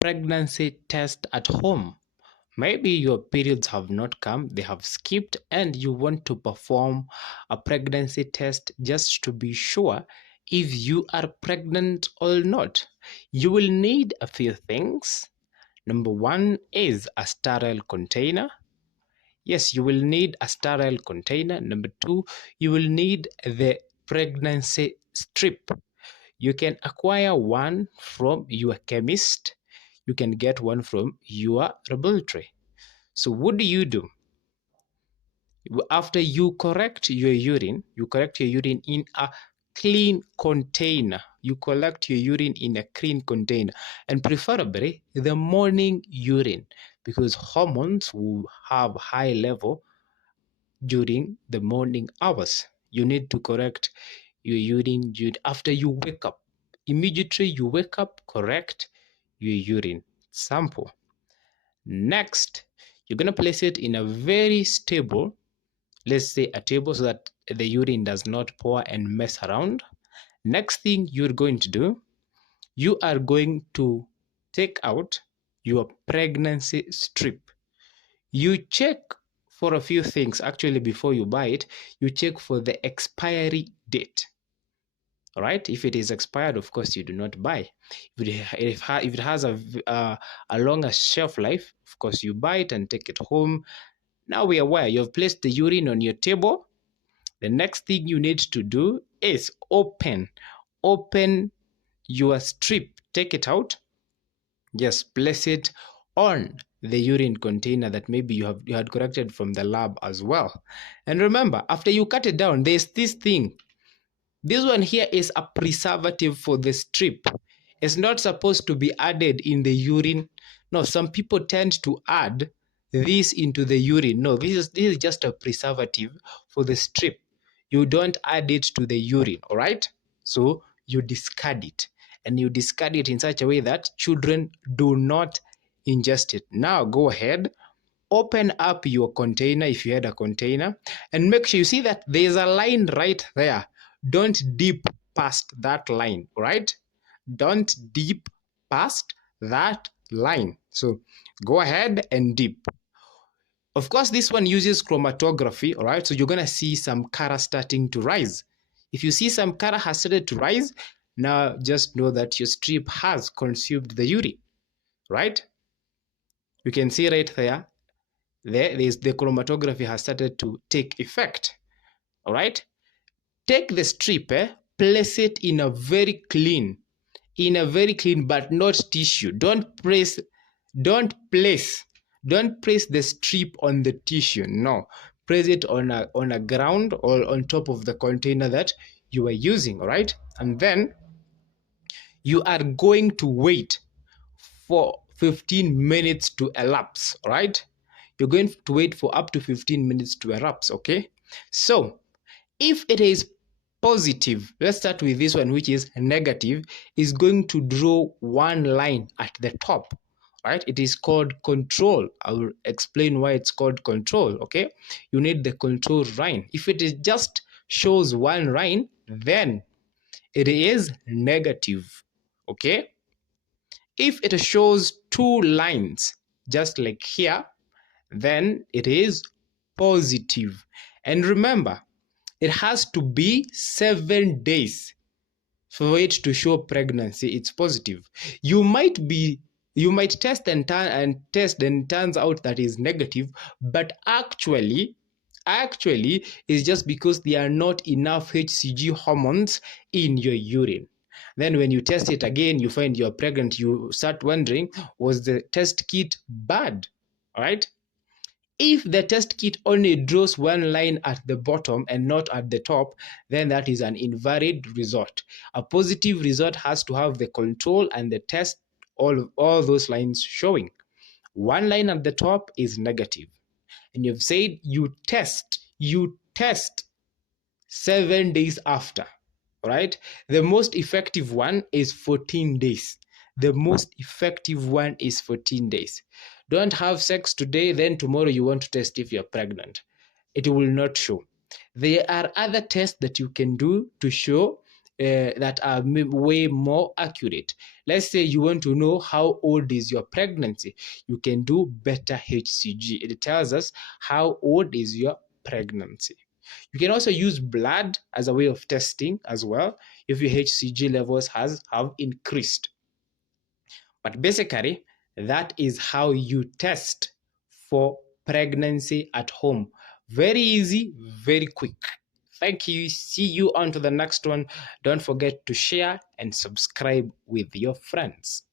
pregnancy test at home. Maybe your periods have not come, they have skipped, and you want to perform a pregnancy test just to be sure if you are pregnant or not. You will need a few things. Number one is a sterile container. Yes, you will need a sterile container. Number two, you will need the pregnancy strip. You can acquire one from your chemist. You can get one from your laboratory. So what do you do? After you correct your urine in a clean container. You collect your urine in a clean container, and preferably the morning urine, because hormones will have high level during the morning hours. You need to correct your urine after you wake up. Immediately you wake up, correct your urine sample. Next, you're going to place it in a very stable, let's say a table, so that the urine does not pour and mess around. Next thing you're going to do, you are going to take out your pregnancy strip. You check for a few things. Actually, before you buy it, you check for the expiry date. All right, if it is expired, of course you do not buy. If it has a longer shelf life, of course you buy it and take it home. Now we are aware you've placed the urine on your table. The next thing you need to do is open your strip. Take it out. Just place it on the urine container that maybe you had corrected from the lab as well. And remember, after you cut it down, there's this thing. This one here is a preservative for the strip. It's not supposed to be added in the urine. No, some people tend to add this into the urine. No, this is just a preservative for the strip. You don't add it to the urine, all right? So you discard it, and you discard it in such a way that children do not ingest it. Now go ahead, open up your container if you had a container, and make sure you see that there's a line right there. Don't dip past that line, right? Don't dip past that line. So go ahead and dip. Of course, this one uses chromatography, all right? So you're going to see some color starting to rise. If you see some color has started to rise, now just know that your strip has consumed the urine, right? You can see right there, the chromatography has started to take effect, all right? Take the strip, place it in a very clean but not tissue. Don't place the strip on the tissue. No, place it on a ground or on top of the container that you are using, all right? And then you are going to wait for 15 minutes to elapse, all right? You're going to wait for up to 15 minutes to elapse, okay? So if it is positive, let's start with this one, which is negative, is going to draw one line at the top, right? It is called control. I will explain why it's called control, okay? You need the control line. If it is just shows one line, then it is negative, okay? If it shows two lines, just like here, then it is positive. And remember, it has to be 7 days for it to show pregnancy. It's positive. You might test and test and turns out that is negative, but actually it's just because there are not enough HCG hormones in your urine. Then when you test it again, you find you're pregnant. You start wondering, was the test kit bad? All right. If the test kit only draws one line at the bottom and not at the top, then that is an invalid result. A positive result has to have the control and the test, all those lines showing. One line at the top is negative. And you've said you test 7 days after, right? The most effective one is 14 days. The most effective one is 14 days. Don't have sex today, then tomorrow you want to test if you're pregnant. It will not show. There are other tests that you can do to show that are way more accurate. Let's say you want to know how old is your pregnancy. You can do beta HCG. It tells us how old is your pregnancy. You can also use blood as a way of testing as well if your HCG levels have increased. But basically, that is how you test for pregnancy at home. Very easy, very quick. Thank you. See you on to the next one. Don't forget to share and subscribe with your friends.